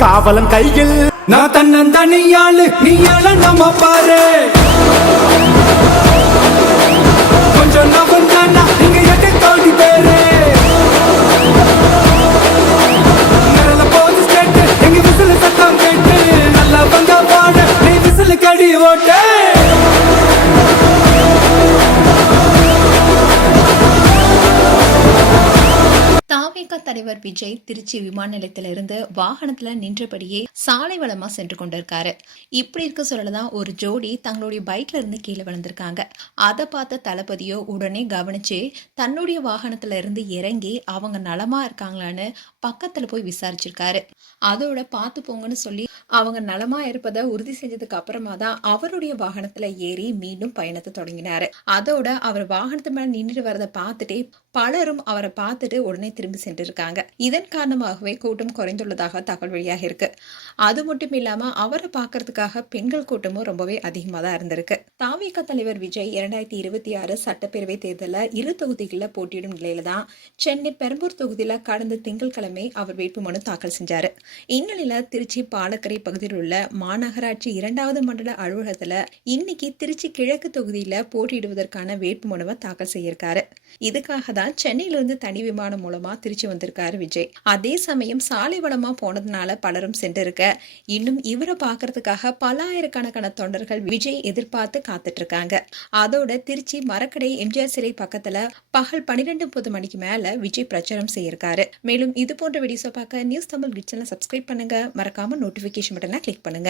காவலன் கையில் நான் தன்னந்தனியாளு நீ நம்ம பாரு கொஞ்சம் நவந்தானா நீங்க எட்டு கோடி பேரு நிரல போது கேட்டு எங்க விசில சத்தம் கேட்டு நல்லா வந்தா பாடு நீ விசில கடி ஓட்டு தலைவர் விஜய் திருச்சி விமான நிலையத்திலிருந்து வாகனத்துல நின்றபடியே சாலை வளமா சென்று கொண்டிருக்காரு. இப்படி இருக்க சொல்லதான் ஒரு ஜோடி தங்களுடைய பைக்ல இருந்து கீழே விழுந்திருக்காங்க. அதை பார்த்த தளபதியோ உடனே கவனிச்சு தன்னுடைய வாகனத்துல இருந்து இறங்கி அவங்க நலமா இருக்காங்களான்னு பக்கத்துல போய் விசாரிச்சிருக்காரு. அதோட பார்த்து போங்கன்னு சொல்லி அவங்க நலமா இருப்பதை உறுதி செஞ்சதுக்கு அப்புறமா தான் அவருடைய வாகனத்துல ஏறி மீண்டும் பயணத்தை தொடங்கினாரு. அதோட அவர் வாகனத்து மேல நின்றுட்டு வரதை பார்த்துட்டே பலரும் அவரை பார்த்துட்டு உடனே திரும்பி சென்றிருக்காங்க. இதன் காரணமாகவே கூட்டம் குறைந்துள்ளதாக தகவல் வெளியாக இருக்கு. அது மட்டும் இல்லாம அவரை பார்க்கறதுக்காக பெண்கள் கூட்டமும் ரொம்பவே அதிகமா தான் இருந்திருக்கு. தாவேகா தலைவர் விஜய் 2026 சட்டப்பேரவை தேர்தலில் 2 தொகுதிகளில் போட்டியிடும் நிலையில தான் சென்னை பெரம்பூர் தொகுதியில கடந்த திங்கட்கிழமை அவர் வேட்புமனு தாக்கல் செஞ்சாரு. இந்நிலையில திருச்சி பாலக்கரை பகுதியில் உள்ள மாநகராட்சி 2வது மண்டல அலுவலகத்துல இன்னைக்கு திருச்சி கிழக்கு தொகுதியில போட்டியிடுவதற்கான வேட்புமனுவை தாக்கல் செய்யிருக்காரு. இதுக்காக தான் சென்னையிலிருந்து தனி விமானம் மூலமா திருச்சி வந்திருக்காரு விஜய். அதே சமயம் சாலை வளமா போனதுனால பலரும் சென்றிருக்க இன்னும் இவரை பார்க்கறதுக்காக பல ஆயிரக்கணக்கான தொண்டர்கள் விஜய் எதிர்பார்த்து காத்துட்டு இருக்காங்க. அதோட திருச்சி மரக்கடை எம்ஜிஆர் சிலை பக்கத்துல பகல் 12:30 மணிக்கு மேல விஜய் பிரச்சாரம் செய்யிருக்காரு. மேலும் இது போன்ற வீடியோஸை பார்க்க நியூஸ் தமிழ் சேனலை சப்ஸ்கிரைப் பண்ணுங்க. மறக்காம நோட்டிபிகேஷன் பட்டனை கிளிக் பண்ணுங்க.